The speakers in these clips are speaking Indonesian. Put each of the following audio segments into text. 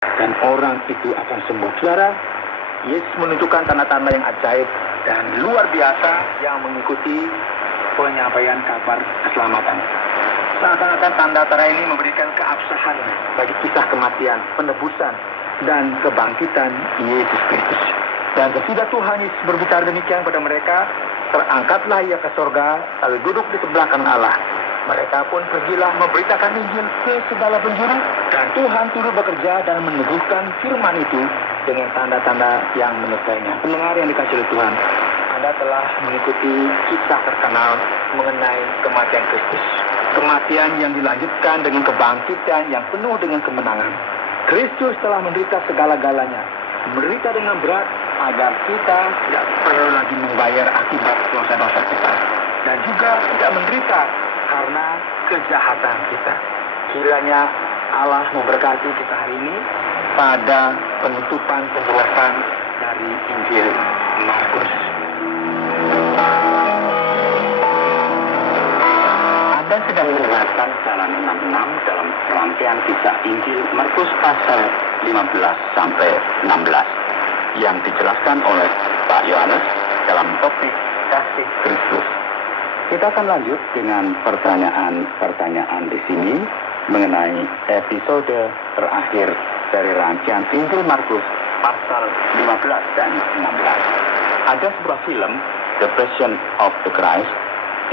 dan orang itu akan sembuh. Saudara, Yesus menunjukkan tanda-tanda yang ajaib dan luar biasa yang mengikuti penyampaian kabar keselamatan. Seakan-akan tanda-tanda ini memberikan keabsahan bagi kisah kematian, penebusan, dan kebangkitan Yesus Kristus. Dan sesudah Tuhan Yesus berbicara demikian pada mereka, terangkatlah ia ke sorga, lalu duduk di sebelah kanan Allah. Mereka pun pergilah memberitakan Injil ke segala penjuru, dan Tuhan turut bekerja dan meneguhkan firman itu dengan tanda-tanda yang menyertainya. Pendengar yang dikasihi oleh Tuhan, Anda telah mengikuti kisah terkenal mengenai kematian Kristus. Kematian yang dilanjutkan dengan kebangkitan yang penuh dengan kemenangan. Kristus telah menderita segala-galanya, menderita dengan berat agar kita tidak perlu lagi membayar akibat dosa-dosa kita, dan juga tidak menderita karena kejahatan kita. Kiranya Allah memberkati kita hari ini pada penutupan penjelasan dari Injil Markus. Anda sedang mendengarkan Jalan 66 dalam rangkaian kisah Injil Markus pasal 15 sampai 16 yang dijelaskan oleh Pak Yohanes dalam topik kasih Kristus. Kita akan lanjut dengan pertanyaan-pertanyaan di sini mengenai episode terakhir dari rangkaian Injil Markus pasal 15 dan 16. Ada sebuah film, The Passion of the Christ,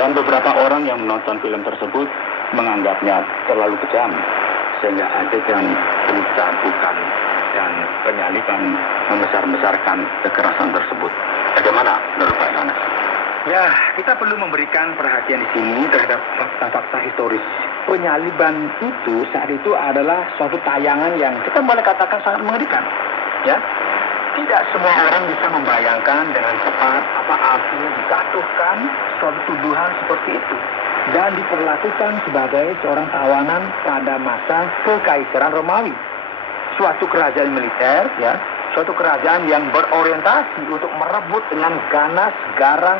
dan beberapa orang yang menonton film tersebut menganggapnya terlalu kejam, sehingga adegan pencabukan dan penyaliban membesar-besarkan kekerasan tersebut. Bagaimana menurut Pak Yohanes? Ya, kita perlu memberikan perhatian di sini terhadap fakta-fakta historis. Penyaliban itu saat itu adalah suatu tayangan yang kita boleh katakan sangat mengerikan. Ya, tidak semua orang bisa membayangkan dengan tepat apa artinya dijatuhkan suatu tuduhan seperti itu dan diperlakukan sebagai seorang tawanan pada masa Kekaisaran Romawi. Suatu kerajaan militer, ya, suatu kerajaan yang berorientasi untuk merebut dengan ganas, garang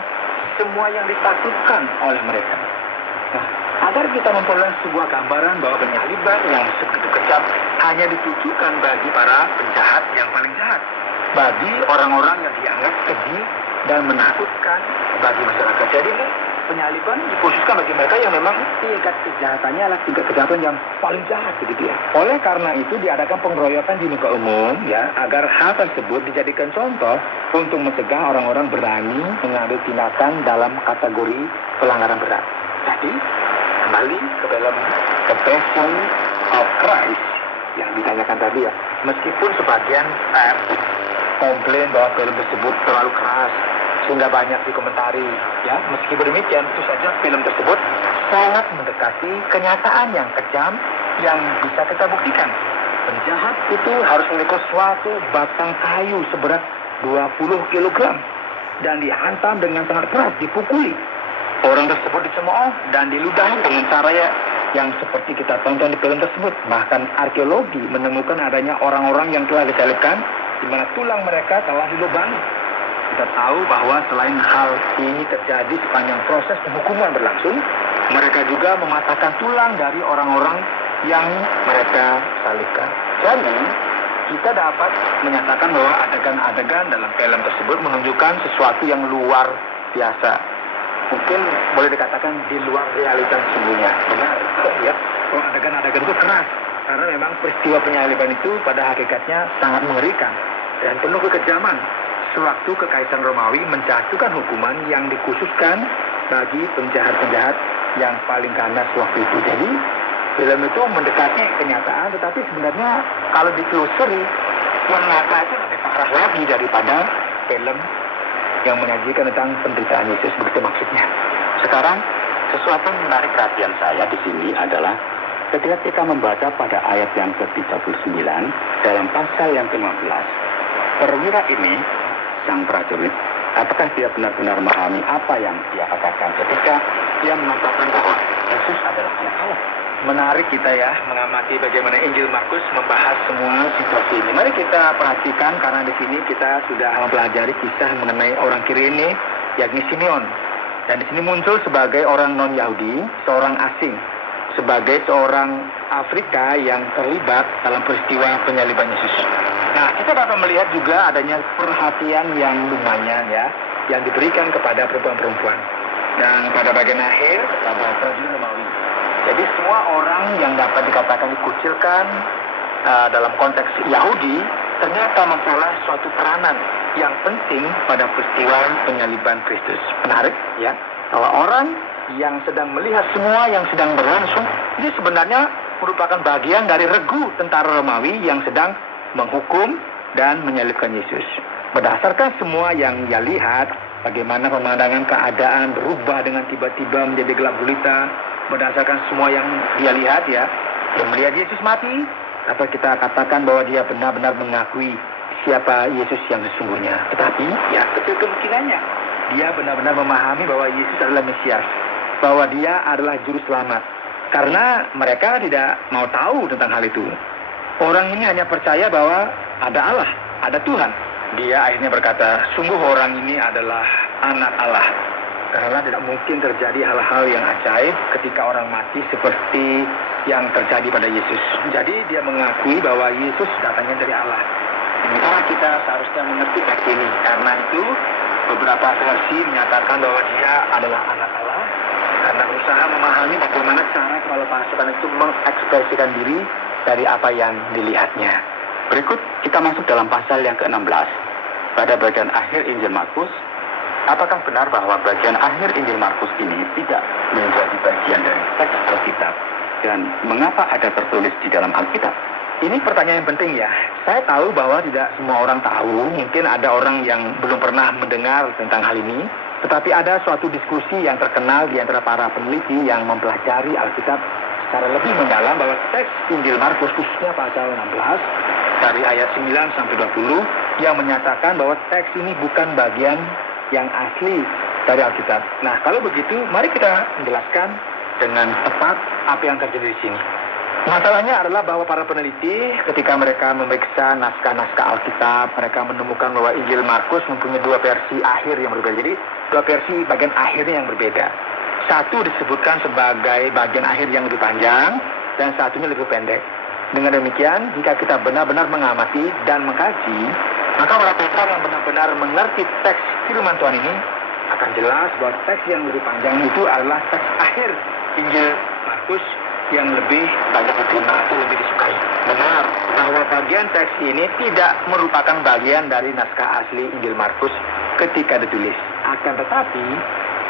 semua yang ditaklukkan oleh mereka. Nah, agar kita memperoleh sebuah gambaran bahwa penyaliban yang sebegitu kejam hanya ditujukan bagi para penjahat yang paling jahat, bagi orang-orang yang dianggap keji dan menakutkan bagi masyarakat. Jadi penyaliban dikhususkan bagi mereka yang memang tingkat kejahatannya adalah tingkat kejahatan yang paling jahat, begitu ya. Oleh karena itu diadakan pengeroyokan di muka umum, ya, agar hal tersebut dijadikan contoh untuk mencegah orang-orang berani mengambil tindakan dalam kategori pelanggaran berat. Jadi kembali ke dalam The Passion of Christ yang ditanyakan tadi, ya, meskipun sebagian komplain bahwa film tersebut terlalu keras sehingga banyak dikomentari, ya, meskipun demikian tentu saja film tersebut sangat mendekati kenyataan yang kejam yang bisa kita buktikan. Penjahat itu harus memikul suatu batang kayu seberat 20 kg dan dihantam dengan sangat keras, dipukuli. Orang tersebut dicemooh dan diludahi dengan cara yang seperti kita tonton di film tersebut. Bahkan arkeologi menemukan adanya orang-orang yang telah disalibkan di mana tulang mereka telah dilubangi. Kita tahu bahwa selain hal ini terjadi sepanjang proses penghukuman berlangsung, mereka juga mematahkan tulang dari orang-orang yang mereka salibkan. Jadi, kita dapat menyatakan bahwa adegan-adegan dalam film tersebut menunjukkan sesuatu yang luar biasa. Mungkin boleh dikatakan di luar realitas sesungguhnya. Benar, ya. Kalau adegan-adegan itu keras, karena memang peristiwa penyaliban itu pada hakikatnya sangat mengerikan dan penuh kekejaman. Sewaktu Kekaisaran Romawi menjatuhkan hukuman yang dikhususkan bagi penjahat-penjahat yang paling ganas waktu itu. Jadi, film itu mendekati kenyataan, tetapi sebenarnya kalau ditelusuri, yang nyata itu lebih parah lagi daripada film yang menyajikan tentang penderitaan Yesus, begitu maksudnya. Sekarang, sesuatu yang menarik perhatian saya di sini adalah ketika kita membaca pada ayat yang ke-39 dalam pasal yang ke-15, perwira ini, sang prajurit, apakah dia benar-benar memahami apa yang dia katakan ketika dia mengatakan bahwa Yesus adalah anak Allah? Menarik kita ya mengamati bagaimana Injil Markus membahas semua situasi ini. Mari kita perhatikan karena di sini kita sudah mempelajari kisah mengenai orang Kirene, yakni Simeon. Dan di sini muncul sebagai orang non-Yahudi, seorang asing, sebagai seorang Afrika yang terlibat dalam peristiwa penyaliban Yesus. Nah, kita dapat melihat juga adanya perhatian yang lumayan ya, yang diberikan kepada perempuan-perempuan. Dan pada bagian akhir, kepada prajurit Romawi. Jadi semua orang yang dapat dikatakan dikucilkan dalam konteks Yahudi, ternyata memperoleh suatu peranan yang penting pada peristiwa penyaliban Kristus. Menarik ya, bahwa orang yang sedang melihat semua yang sedang berlangsung, ini sebenarnya merupakan bagian dari regu tentara Romawi yang sedang menghukum dan menyalibkan Yesus. Berdasarkan semua yang ia lihat, bagaimana pemandangan keadaan berubah dengan tiba-tiba menjadi gelap gulita, berdasarkan semua yang dia lihat ya, dia melihat Yesus mati, atau kita katakan bahwa dia benar-benar mengakui siapa Yesus yang sesungguhnya. Tetapi ya kecil kemungkinannya dia benar-benar memahami bahwa Yesus adalah Mesias, bahwa dia adalah juru selamat. Karena mereka tidak mau tahu tentang hal itu. Orang ini hanya percaya bahwa ada Allah, ada Tuhan. Dia akhirnya berkata, sungguh orang ini adalah anak Allah. Karena tidak mungkin terjadi hal-hal yang ajaib ketika orang mati seperti yang terjadi pada Yesus. Jadi dia mengakui bahwa Yesus datangnya dari Allah. Sementara kita seharusnya mengerti teks ini. Karena itu beberapa versi menyatakan bahwa dia adalah anak Allah. Karena berusaha memahami bagaimana cara kepala pasukan itu mengekspresikan diri dari apa yang dilihatnya. Berikut kita masuk dalam pasal yang ke-16. Pada bagian akhir Injil Markus, apakah benar bahwa bagian akhir Injil Markus ini tidak menjadi bagian dari teks Alkitab? Dan mengapa ada tertulis di dalam Alkitab? Ini pertanyaan yang penting ya. Saya tahu bahwa tidak semua orang tahu. Mungkin ada orang yang belum pernah mendengar tentang hal ini. Tetapi ada suatu diskusi yang terkenal di antara para peneliti yang mempelajari Alkitab secara lebih mendalam bahwa teks Injil Markus khususnya pasal 16 dari ayat 9 sampai 20 yang menyatakan bahwa teks ini bukan bagian yang asli dari Alkitab. Nah, kalau begitu, mari kita menjelaskan dengan tepat apa yang terjadi di sini. Masalahnya adalah bahwa para peneliti ketika mereka memeriksa naskah-naskah Alkitab, mereka menemukan bahwa Injil Markus mempunyai dua versi akhir yang berbeda. Jadi, dua versi bagian akhirnya yang berbeda. Satu disebutkan sebagai bagian akhir yang lebih panjang, dan satunya lebih pendek. Dengan demikian, jika kita benar-benar mengamati dan mengkaji, maka para peneliti yang benar-benar mengerti teks firman Tuhan ini akan jelas bahwa teks yang lebih panjang itu adalah teks akhir Injil Markus yang lebih banyak diterima atau lebih disukai. Benar bahwa bagian teks ini tidak merupakan bagian dari naskah asli Injil Markus ketika ditulis. Akan tetapi,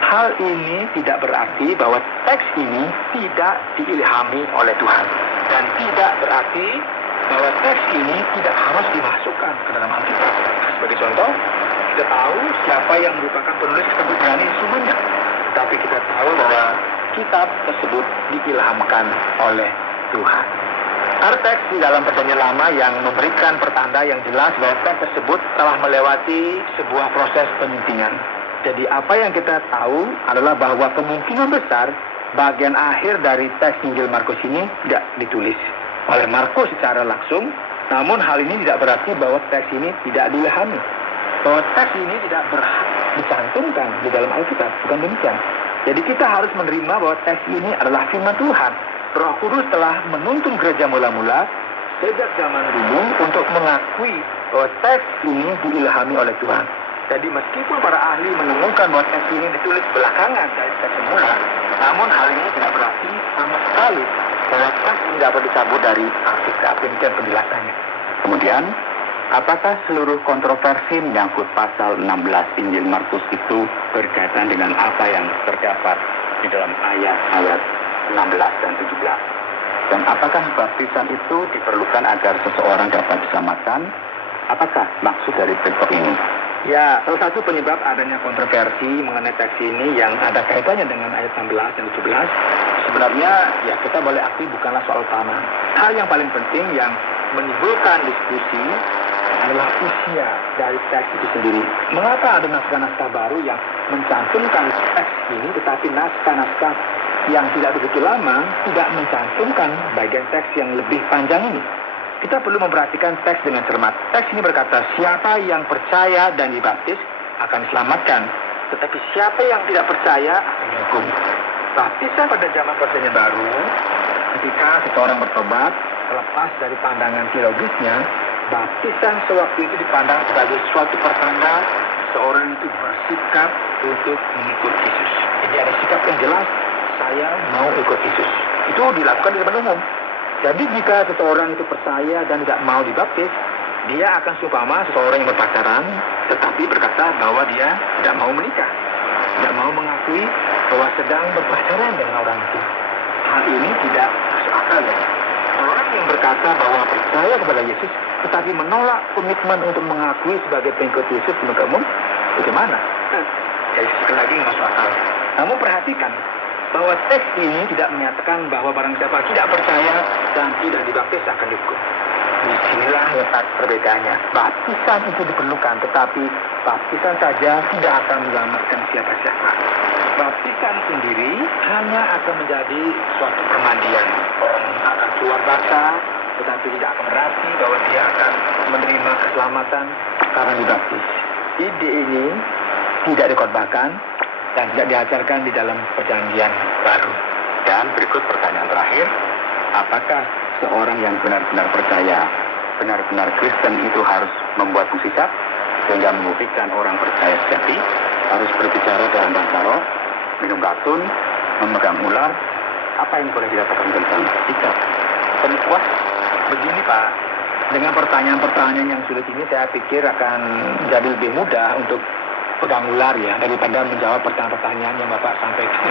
hal ini tidak berarti bahwa teks ini tidak diilhami oleh Tuhan. Dan tidak berarti bahwa teks ini tidak harus dimasukkan ke dalam Alkitab. Sebagai contoh, kita tahu siapa yang merupakan penulis kitab Ibrani sesungguhnya. Tapi kita tahu bahwa kitab tersebut diilhamkan oleh Tuhan. Ada teks di dalam Perjanjian Lama yang memberikan pertanda yang jelas bahwa teks tersebut telah melewati sebuah proses penyuntingan. Jadi apa yang kita tahu adalah bahwa kemungkinan besar bagian akhir dari teks Injil Markus ini tidak ditulis oleh Markus secara langsung. Namun hal ini tidak berarti bahwa teks ini tidak diilhami, bahwa teks ini tidak dicantumkan di dalam Alkitab. Bukan demikian. Jadi kita harus menerima bahwa teks ini adalah firman Tuhan. Roh Kudus telah menuntun gereja mula-mula sejak zaman dulu untuk mengakui bahwa teks ini diilhami oleh Tuhan. Jadi meskipun para ahli menemukan bahwa teks ini ditulis belakangan dari teks semula, namun hal ini tidak berarti sama sekali bahwa teks ini dapat dicabut dari Alkitab. Demikian penjelasannya. Kemudian, apakah seluruh kontroversi menyangkut pasal 16 Injil Markus itu berkaitan dengan apa yang terdapat di dalam ayat-ayat 16 dan 17? Dan apakah baptisan itu diperlukan agar seseorang dapat diselamatkan? Apakah maksud dari perikop ini? Ya, salah satu penyebab adanya kontroversi mengenai teks ini yang ada kaitannya dengan ayat 16 dan 17, sebenarnya ya kita boleh akui bukanlah soal utama. Hal yang paling penting yang menimbulkan diskusi adalah usia dari teks itu sendiri. Mengapa ada naskah-naskah baru yang mencantumkan teks ini, tetapi naskah-naskah yang tidak begitu lama tidak mencantumkan bagian teks yang lebih panjang ini? Kita perlu memperhatikan teks dengan cermat. Teks ini berkata, siapa yang percaya dan dibaptis akan diselamatkan. Tetapi siapa yang tidak percaya akan dihukum. Baptisan pada zaman Perjanjian Baru ketika seseorang bertobat, terlepas dari pandangan teologisnya, baptisan sewaktu itu dipandang sebagai suatu pertanda seorang itu bersikap untuk mengikut Yesus. Jadi ada sikap yang jelas, saya mau ikut Yesus. Itu dilakukan di depan umum. Jadi jika seseorang itu percaya dan tidak mau dibaptis, dia akan seumpama seseorang yang berpacaran, tetapi berkata bahwa dia tidak mau menikah, tidak mau mengakui bahwa sedang berpacaran dengan orang itu. Hal ini tidak masuk akal ya. Orang yang berkata bahwa percaya kepada Yesus, tetapi menolak komitmen untuk mengakui sebagai pengikut Yesus di muka umum, bagaimana? Jadi sekali lagi masuk akal. Namun perhatikan bahwa teks ini tidak menyatakan bahwa barang siapa tidak percaya dan tidak dibaptis akan dihukum. Disinilah letak perbedaannya. Baptisan itu diperlukan, tetapi baptisan saja tidak akan menyelamatkan siapa-siapa. Baptisan sendiri hanya akan menjadi suatu permandian. Orang akan keluar basa, tetapi tidak akan berarti bahwa dia akan menerima keselamatan karena dibaptis. Ide ini tidak dikhotbahkan dan tidak diajarkan di dalam perjanjian baru. Dan berikut pertanyaan terakhir, apakah seorang yang benar-benar percaya, benar-benar Kristen itu harus membuat mukjizat sehingga membuktikan orang percaya sejati, harus berbicara dalam bahasa roh, minum racun, memegang ular? Apa yang boleh dikatakan tentang sikap penipuan? Begini Pak, dengan pertanyaan-pertanyaan yang sulit ini saya pikir akan jadi lebih mudah untuk pegang ular ya, daripada menjawab pertanyaan-pertanyaan yang Bapak sampaikan.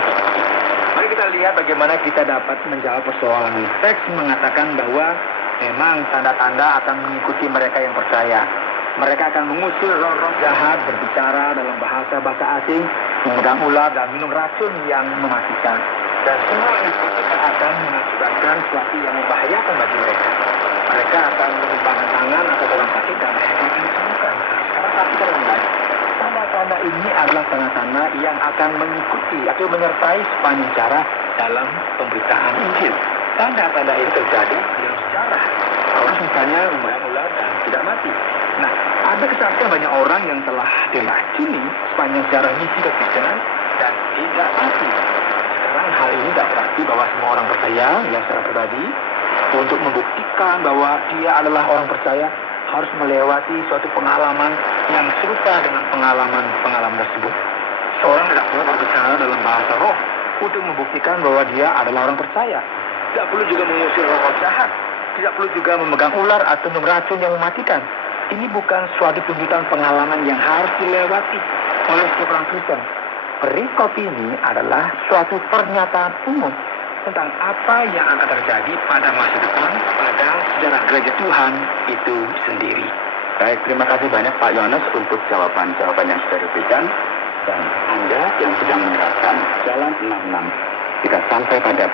Mari kita lihat bagaimana kita dapat menjawab persoalan ini. Teks mengatakan bahwa memang tanda-tanda akan mengikuti mereka yang percaya. Mereka akan mengusir roh-roh jahat, berbicara dalam bahasa-bahasa asing, memegang ular dan minum racun yang mematikan. Dan semua itu akan mengakibatkan sesuatu yang membahayakan bagi mereka. Mereka akan menimpakan tangan atas orang sakit dan mereka akan disembuhkan. Sekarang perhatikan dengan baik. Tanda-tanda ini adalah tanda-tanda yang akan mengikuti atau menyertai sepanjang cara dalam pemberitaan Injil. Tanda-tanda ini terjadi dalam sejarah. Orang misalnya memegang ular dan tidak mati. Nah, ada kesaksian banyak orang yang telah diracuni sepanjang sejarah misi kekristenan dan tidak mati. Sekarang hal ini tidak berarti bahwa semua orang percaya yang secara pribadi untuk membuktikan bahwa dia adalah orang percaya harus melewati suatu pengalaman yang serupa dengan pengalaman tersebut. Seorang tidak perlu berbicara dalam bahasa roh untuk membuktikan bahwa dia adalah orang percaya. Tidak perlu juga mengusir roh jahat. Tidak perlu juga memegang ular atau minum racun yang mematikan. Ini bukan suatu tuntutan pengalaman yang harus dilewati oleh setiap orang Kristen. Perikop ini adalah suatu pernyataan umum tentang apa yang akan terjadi pada masa depan pada sejarah gereja Tuhan itu sendiri. Baik, terima kasih banyak Pak Yohanes untuk jawaban-jawaban yang sudah diberikan. Dan Anda yang sedang menerapkan Jalan 66, kita sampai pada bagian